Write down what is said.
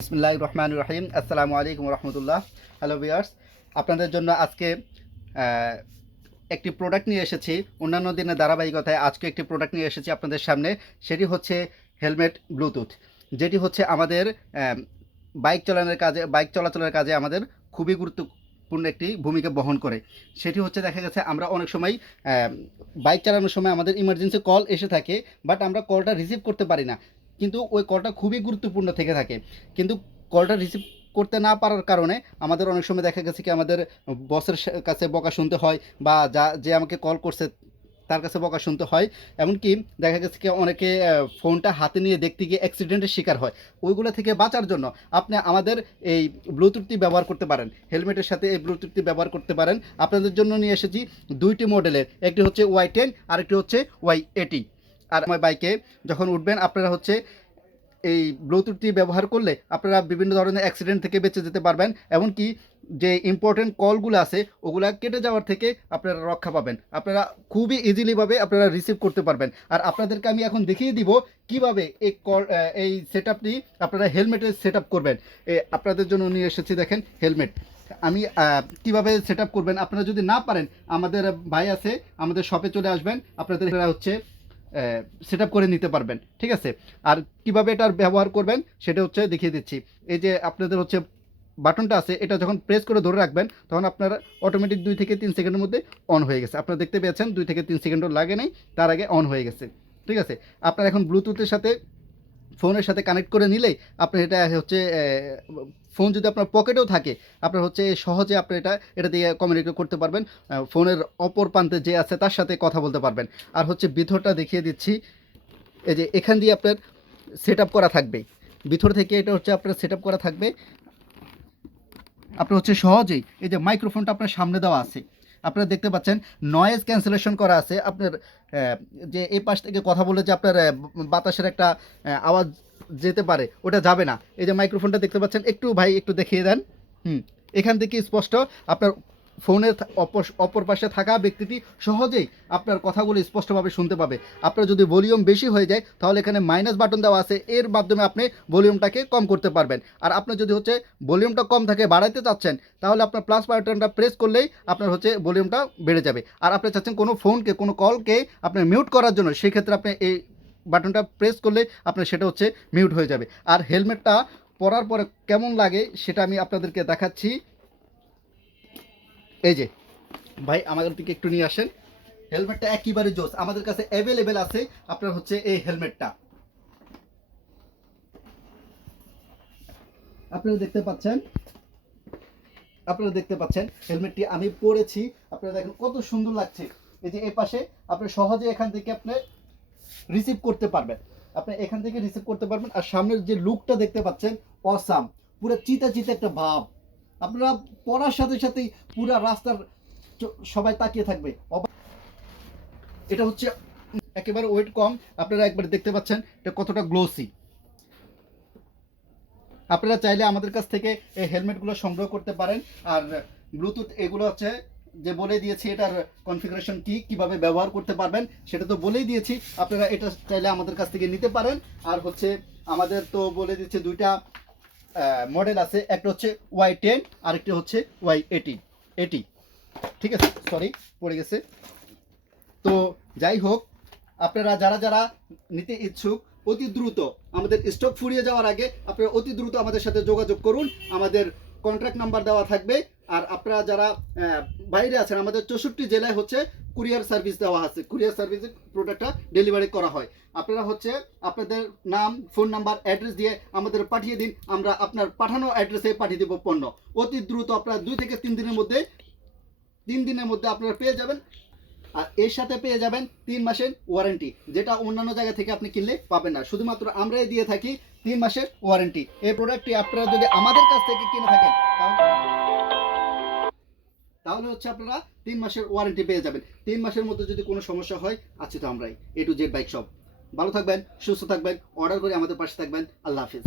বিসমিল্লাহির রহমানির রহিম। আসসালামু আলাইকুম রহমতুল্লাহ। হ্যালো ভিউয়ার্স, আপনাদের জন্য আজকে একটি প্রোডাক্ট নিয়ে এসেছি। অন্যান্য দিনের ধারাবাহিকতায় আজকে একটি প্রোডাক্ট নিয়ে এসেছি আপনাদের সামনে। সেটি হচ্ছে হেলমেট ব্লুটুথ, যেটি হচ্ছে আমাদের বাইক চলাচলের কাজে আমাদের খুবই গুরুত্বপূর্ণ একটি ভূমিকা বহন করে। সেটি হচ্ছে দেখা গেছে আমরা অনেক সময় বাইক চালানোর সময় আমাদের ইমার্জেন্সি কল এসে থাকে, বাট আমরা কলটা রিসিভ করতে পারি না, কিন্তু ওই কলটা খুবই গুরুত্বপূর্ণ থেকে থাকে। কিন্তু কলটা রিসিভ করতে না পারার কারণে আমাদের অনেক সময় দেখা গেছে কি আমাদের বসের কাছে বকা শুনতে হয়, বা যে আমাকে কল করছে তার কাছে বকা শুনতে হয়। এমনকি দেখা গেছে কি অনেকে ফোনটা হাতে নিয়ে দেখতে গিয়ে অ্যাক্সিডেন্টের শিকার হয়। ওইগুলো থেকে বাঁচার জন্য আপনি আমাদের এই ব্লুটুথটি ব্যবহার করতে পারেন, হেলমেটের সাথে এই ব্লুটুথটি ব্যবহার করতে পারেন। আপনাদের জন্য নিয়ে এসেছি দুইটি মডেলের, একটি হচ্ছে Y10 আর একটি হচ্ছে Y80। আর আমার বাইকে যখন উঠবেন আপনারা হচ্ছে এই ব্লুটুথটি ব্যবহার করলে আপনারা বিভিন্ন ধরনের অ্যাক্সিডেন্ট থেকে বেঁচে যেতে পারবেন। এমনকি যে ইম্পর্টেন্ট কলগুলো আছে ওগুলা কেটে যাওয়ার থেকে আপনারা রক্ষা পাবেন। আপনারা খুবই ইজিলিভাবে আপনারা রিসিভ করতে পারবেন। আর আপনাদেরকে আমি এখন দেখিয়ে দিব কিভাবে এই সেট আপটি আপনারা হেলমেটের সেট আপ করবেন। আপনাদের জন্য নিয়ে এসেছি, দেখেন হেলমেট। আমি কিভাবে সেট আপ করবেন, আপনারা যদি না পারেন আমাদের ভাই আছে, আমাদের শপে চলে আসবেন, আপনাদের হচ্ছে সেট আপ করে নিতে পারবেন। ঠিক আছে, আর কিভাবে এটার ব্যবহার করবেন সেটা হচ্ছে দেখিয়ে দিচ্ছি। এই যে আপনাদের হচ্ছে বাটনটা আছে, এটা যখন প্রেস করে ধরে রাখবেন তখন আপনার অটোমেটিক 2 থেকে 3 সেকেন্ডের মধ্যে অন হয়ে গেছে। আপনারা দেখতে পেয়েছেন 2 থেকে 3 সেকেন্ডও লাগে নাই, তার আগে অন হয়ে গেছে। ঠিক আছে, আপনার এখন ব্লুটুথের সাথে ফোনের সাথে কানেক্ট করে নিলেই আপনার এটা হচ্ছে ফোন যদি আপনার পকেটেও থাকে আপনার হচ্ছে সহজে আপনি এটা দিয়ে কমিউনিকেট করতে পারবেন। ফোনের অপর প্রান্তে যে আছে তার সাথে কথা বলতে পারবেন। আর হচ্ছে ভিতরটা দেখিয়ে দিচ্ছি। এই যে এখান দিয়ে আপনার সেট আপ করা থাকবে, ভিতর থেকে এটা হচ্ছে আপনার সেট আপ করা থাকবে। আপনার হচ্ছে সহজেই এই যে মাইক্রোফোনটা আপনার সামনে দেওয়া আছে, আপনারা দেখতে পাচ্ছেন নয়েজ ক্যান্সেলেশন করা আছে। আপনার যে এই পাশ থেকে কথা বলে যে আপনার বাতাসের একটা আওয়াজ যেতে পারে, ওটা যাবে না। এই যে মাইক্রোফোনটা দেখতে পাচ্ছেন, একটু ভাই একটু দেখিয়ে দেন। এখান থেকে স্পষ্ট আপনার ফোনের অপর পাশে থাকা ব্যক্তিটি সহজেই আপনার কথাগুলো স্পষ্টভাবে শুনতে পাবে। আপনার যদি ভলিউম বেশি হয়ে যায় তাহলে এখানে মাইনাস বাটন দেওয়া আছে, এর মাধ্যমে আপনি ভলিউমটাকে কম করতে পারবেন। আর আপনার যদি হচ্ছে ভলিউমটা কম থাকে বাড়াইতে চাচ্ছেন তাহলে আপনার প্লাস বাটনটা প্রেস করলেই আপনার হচ্ছে ভলিউমটা বেড়ে যাবে। আর আপনি চাচ্ছেন কোনো ফোনকে কোনো কলকে আপনার মিউট করার জন্য, সেক্ষেত্রে আপনি এই বাটনটা প্রেস করলে আপনার সেটা হচ্ছে মিউট হয়ে যাবে। আর হেলমেটটা পরার পরে কেমন লাগে সেটা আমি আপনাদেরকে দেখাচ্ছি। এই যে ভাই আমাদের দিকে একটু নিয়ে আসেন। হেলমেটটা একেবারে জোস, আমাদের কাছে অ্যাভেলেবেল আছে আপনার হচ্ছে এই হেলমেটটা। আপনারা দেখতে পাচ্ছেন হেলমেটটি আমি পরেছি, আপনারা দেখেন কত সুন্দর লাগছে। এই যে এই পাশে আপনি সহজে এখান থেকে আপনি রিসিভ করতে পারবেন, আর সামনের যে লুকটা দেখতে পাচ্ছেন অসাম, পুরো চিতা চিতা একটা ভাব। আপনারা পড়ার সাথে সাথেই পুরো রাস্তার সবাই তাকিয়ে থাকবে। এটা হচ্ছে একেবারে ওয়েট কম, আপনারা একবার দেখতে পাচ্ছেন এটা কতটা গ্লোসি। আপনারা চাইলে আমাদের কাছ থেকে এই হেলমেটগুলো সংগ্রহ করতে পারেন। আর ব্লুটুথ এগুলো হচ্ছে যে বলে দিয়েছি, এটার কনফিগারেশন কিভাবে ব্যবহার করতে পারবেন সেটা তো বলেই দিয়েছি। আপনারা এটা চাইলে আমাদের কাছ থেকে নিতে পারেন। আর হচ্ছে আমাদের তো বলে দিচ্ছে দুইটা মডেল আছে, একটা হচ্ছে Y10 আর একটা হচ্ছে Y80। ঠিক আছে, সরি পড়ে গেছে। তো যাই হোক, আপনারা যারা যারা নিতে ইচ্ছুক অতি দ্রুত, আমাদের স্টক ফুরিয়ে যাওয়ার আগে আপনারা অতি দ্রুত আমাদের সাথে যোগাযোগ করুন। আমাদের কন্ট্যাক্ট নাম্বার দেওয়া থাকবে। আর আপনারা যারা বাইরে আছেন, আমাদের 64 জেলায় হচ্ছে কুরিয়ার সার্ভিস দেওয়া আছে, কুরিয়ার সার্ভিসে প্রোডাক্টটা ডেলিভারি করা হয়। আপনারা হচ্ছে আপনাদের নাম, ফোন নাম্বার, অ্যাড্রেস দিয়ে আমাদের পাঠিয়ে দিন, আমরা আপনার পাঠানো অ্যাড্রেসে পাঠিয়ে দেবো পণ্য। অতি দ্রুত আপনারা 2 থেকে 3 দিনের মধ্যে আপনারা পেয়ে যাবেন। আর এর সাথে পেয়ে যাবেন 3 মাসের ওয়ারেন্টি, যেটা অন্যান্য জায়গা থেকে আপনি কিনলে পাবেন না। শুধুমাত্র আমরাই দিয়ে থাকি 3 মাসের ওয়ারেন্টি। এই প্রোডাক্টটি আপনারা যদি আমাদের কাছ থেকে কিনে থাকেন তাহলে হচ্ছে আপনারা 3 মাসের ওয়ারেন্টি পেয়ে যাবেন। 3 মাসের মধ্যে যদি কোনো সমস্যা হয়, আছি তো আমরাই, A to Z bike shop. ভালো থাকবেন, সুস্থ থাকবেন, অর্ডার করে আমাদের পাশে থাকবেন। আল্লাহ হাফিজ।